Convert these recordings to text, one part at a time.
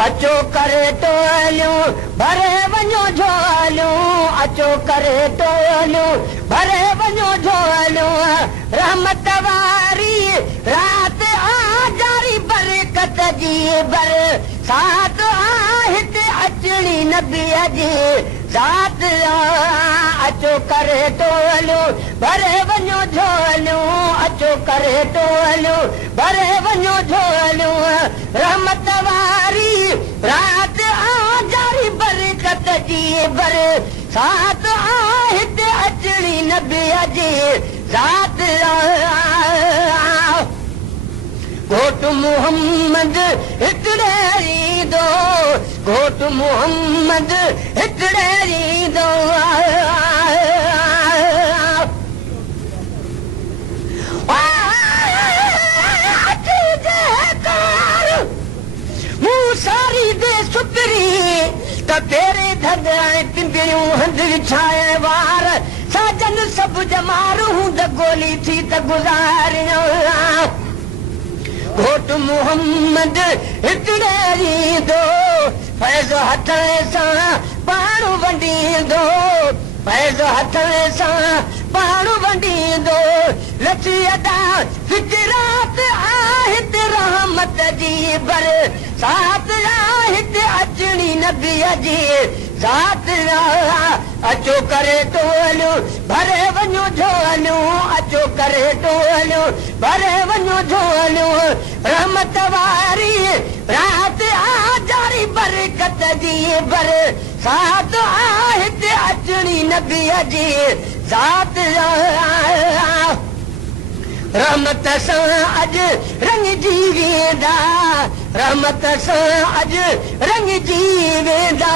अचो करे टोलियूं भरे वञो झोलियूं, अचो करे टोलियूं भरे वञो झोलियूं। रहमत वारी रात आ जारी बरकत जी बरसात आ हिते अचणी नबीअ जी ज़ात आ। अचो करे टोलियूं भरे वञो झोलियूं, अचो करे टोलियूं भरे वञो झोलियूं। रहमत वारी रात आ जारी बरकत जी बरसात आ हिते अचणी नबीअ जी ज़ात आ। घोट मोहम्मद हिकिड़े ईंदो, घोट मोहम्मद हिकिड़े ईंदो। मूं सारी दे सुतरी त तेरे धगाए पिंबियूं हंध विछाए वार साजन सभु जमार हूंद गोली थी त गुज़ारियो। घोट मोहम्मद हिकिड़े ईंदो, फैज़ हथ सां पाण वंडींदो, फैज़ हथ सां पाण वंडींदो। लची अदा फिकिरात आ हिते रहमत जी बरसात आ हिते अचणी नबीअ जी ज़ात आ। अचो करे टोलियूं भरे वञो झोलियूं, अचो करे टोलियूं भरे वञो झोलियूं। रहमत वारी रात आ जारी बरकत जी बरसात आ हिते अचणी नबीअ जी ज़ात आ। रहमत सां अॼु रंग जी वेंदा, रहमत सां अॼु रंग जी वेंदा।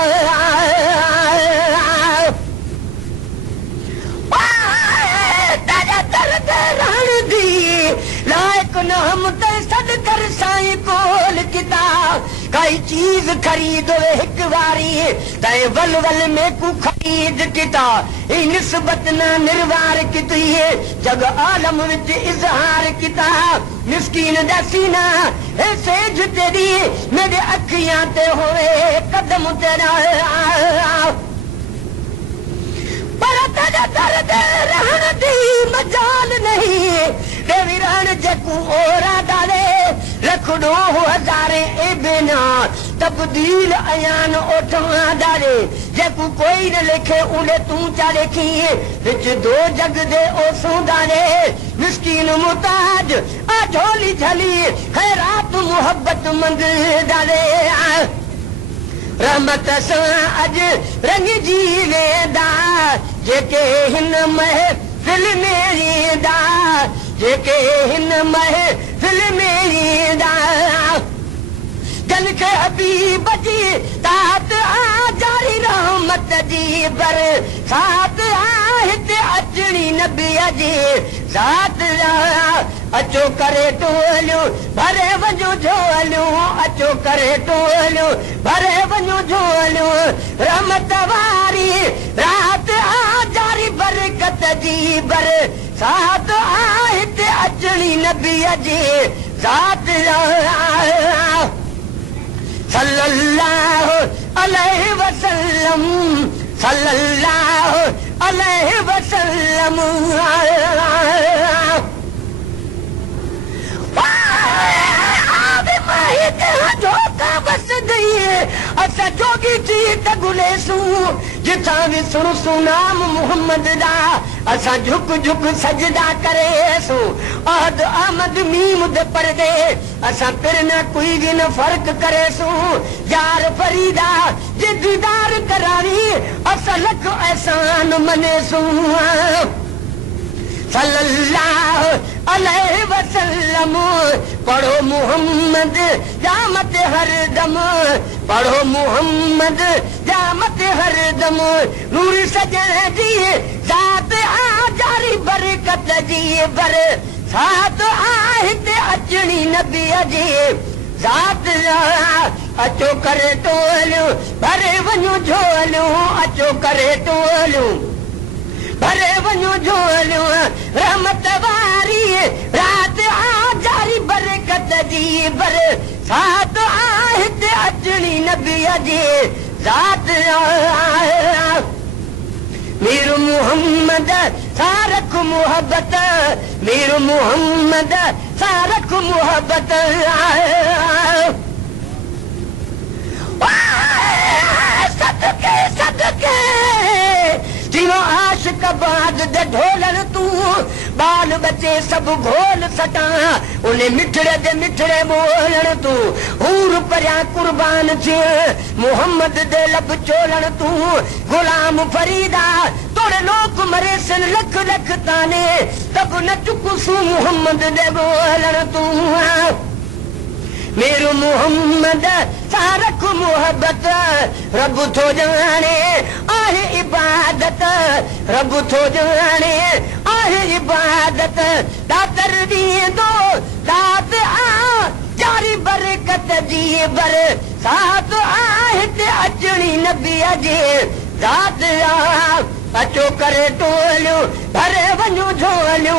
दर्द रहण दी लाइक न हम ते सॾ कर साईं कोल किताब काई चीज खरीदो हिक वारी तै वल वल में कु खरीद किताब ई निस्बत न निर्वार किती जग आलम विच इज़हार किताब मिस्कीन दसीना ए सेज तेरी मेरे अखियां ते होवे कदम तेरा पर तेरा दर्द रहण दी मजाल नहीं देवी रण जेकू ओरा डाले लखड़ो हज़ारे ए बिना तब्दील अयान ओठवा डाले जेकू कोई न लिखे उन्हें तू चा लिखी विच दो जग दे ओसू डाले मिस्कीन मुताज आ झोली झली है रात मोहब्बत मंग डाले। रहमत सां अॼु रंग जी वेंदा जेके हिन महफ़िल में ईंदा, जेके हिन महफ़िल में ईंदा। जन खे हबीब जी तात आ जारी रहमत जी बरसात आ हिते अचणी नबीअ जी ज़ात आ। अचो करे टोलियूं भरे वञो झोलियूं, अचो करे टोलियूं भरे वञो झोलियूं। रहमत वारी रात आ जारी बरकत जी बरसात आ हिते अचणी नबीअ जी ज़ात आ। सल्लल्लाहु अलैहि वसल्लम, सल्लल्लाहु अलैहि वसल्लम। असां जोगी थी त गुलेसूं जिथां बि सुणसूं नाम मोहम्मद दा असां झुक झुक सजदा करेसूं अहद अहमद मीम दे परदे असां पिर न कोई भी न फर्क करेसूं यार फरीदा जे दीदार करावी असां लख एहसान मनेसूं। सल्लल्लाहु अलैहि वसल्लम पढ़ो मोहम्मद जामत हर दम, पढ़ो मोहम्मद जामत हर दम। नूर सजण जी ज़ात आ जारी बरकत जी बरसात आ हिते अचणी नबीअ जी ज़ात आ। अचो करे टोलियूं भरे वञो झोलियूं, अचो करे टोलियूं भरे वञो झोलियूं। रहमत वारी रात आ जारी बरकत जी बरसात आ हिते अचणी नबी जी ज़ात मीर मोहम्मद सारख मोहब्बत मीर मोहम्मद सारख मोहब्बत सदके सदके तीनों आशिक बाद दे ढोलन तू बाल बच्चे सब घोल सटा उन्हें मिठड़े दे मिठड़े बोलन तू हूर परया कुर्बान थी मोहम्मद दे लब चोलन तू गुलाम फरीदा तोड़े लोग मरे सन लख लख ताने तब न चुकसू मोहम्मद दे बोलन तू मेरू मोहम्मद सारख मोहब्बत रब थो जाने आहे इबादत रब थो जाने आहे इबादत दातर दींदो दात आ जारी बरकत जी बर साथ आहे ते अचणी नबी जे ज़ात आ अचो करे टोलियूं भरे वञो झोलियूं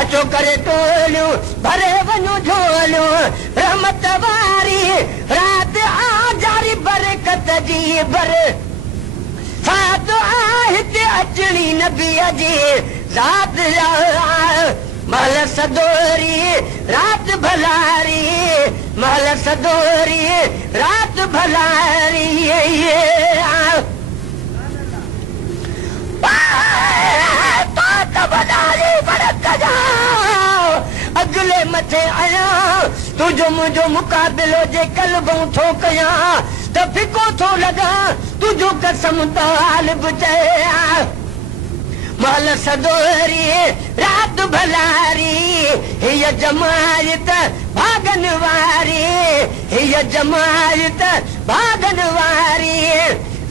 अचो करे टोलियूं भरे वञो झोलियूं रहमत वारी रात आ जारी बरकत जी बर साथ आ हिते अचणी नबी जी ज़ात महल सदोरी रात भलारी महल सदोरी रात भलारी अगले मथे आया तुझो मुझो मुकाबिलो जे कल्बों थो कया त फिको थो लगा तुझो कसम तालिब चया महल सदोरी रात भलारी हिय जमायत भागन वारी हिय जमायत भागन वारी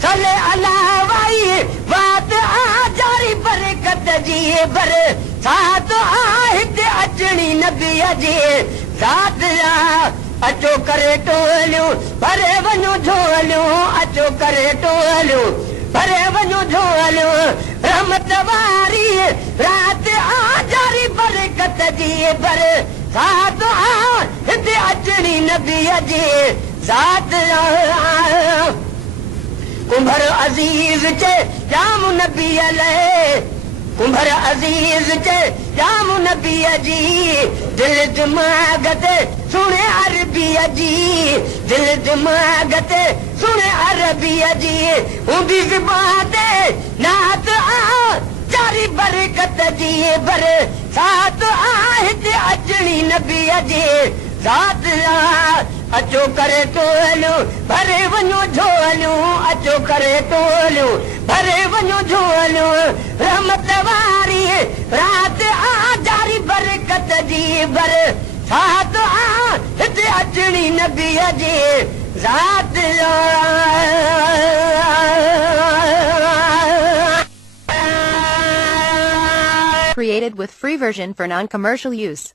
सले अलावाई बात आ जारी बरकत जी बर साथ आ हिते अचणी नबी जी ज़ात अचो करे टोलियूं भरे वञो झोलियूं अचो करे टोलियूं भरे वञो झोलियूं रहमत वारी रात आ जारी बरकत जी बर साथ आ हिते अचणी नबी जी ज़ात कुंभर अजीज चे जाम नबी अलैहि कुंभर अजीज चे जाम नबी जी दिल दिमाग ते सुने अरबी जी दिल दिमाग ते सुने अरबी जी उंदी ज़बान ते नात आ जारी बरकत जी बर साथ आ हिते अचणी नबी जी ज़ात अचो करे टोलियूं भरे वञो झोलियूं अचो करे टोलियूं भरे वञो झोलियूं रहमत वारी रात आ जारी बरकत जी बर साथ आ हिते अचणी नबी जी ज़ात Created with free version for non-commercial use.